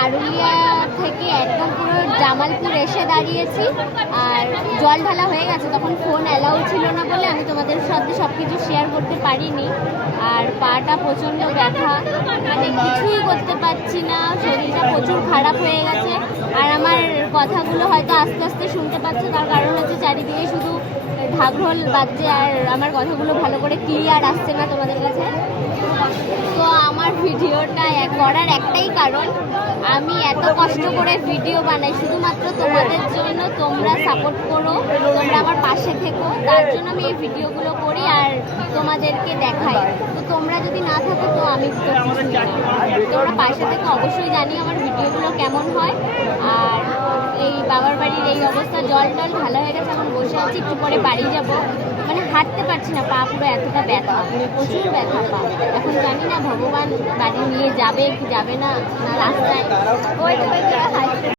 পারুলিয়া থেকে একদম পুরো জামালপুর এসে দাঁড়িয়েছি, আর জল ঢালা হয়ে গেছে। তখন ফোন অ্যালাউ ছিল না বলে আমি তোমাদের সাথে সব কিছু শেয়ার করতে পারিনি। আর পাটা প্রচণ্ড ব্যথা, মানে কিছুই করতে পারছি না, শরীরটা প্রচুর খারাপ হয়ে গেছে। আর আমার কথাগুলো হয়তো আস্তে আস্তে শুনতে পাচ্ছ, তার কারণ হচ্ছে চারিদিকে শুধু ঢাকঢোল বাজছে আর আমার কথাগুলো ভালো করে ক্লিয়ার আসছে না তোমাদের কাছে। তো আমার ভিডিওটা করার একটাই কারণ, আমি এত কষ্ট করে ভিডিও বানাই শুধুমাত্র তোমাদের জন্য। তোমরা সাপোর্ট করো, তোমরা আমার পাশে থেকো, তার জন্য আমি এই ভিডিওগুলো করি আর তোমাদেরকে দেখাই। তো তোমরা যদি না থাকো তো আমি তো কিছুই না। তোমরা পাশে থেকো, অবশ্যই জানি আমার ভিডিওগুলো কেমন হয়। আর এই বাবার বাড়ির এই অবস্থা, জল টল ভালো হয়ে গেছে, এখন বসে আছি, একটু পরে বাড়ি যাব। মানে হাঁটতে পারছি না, পা পুরো এতটা ব্যথা, প্রচুর ব্যথা পা। এখন জানি না ভগবান বাড়ি নিয়ে যাবে কি যাবে না, না রাস্তায় ওই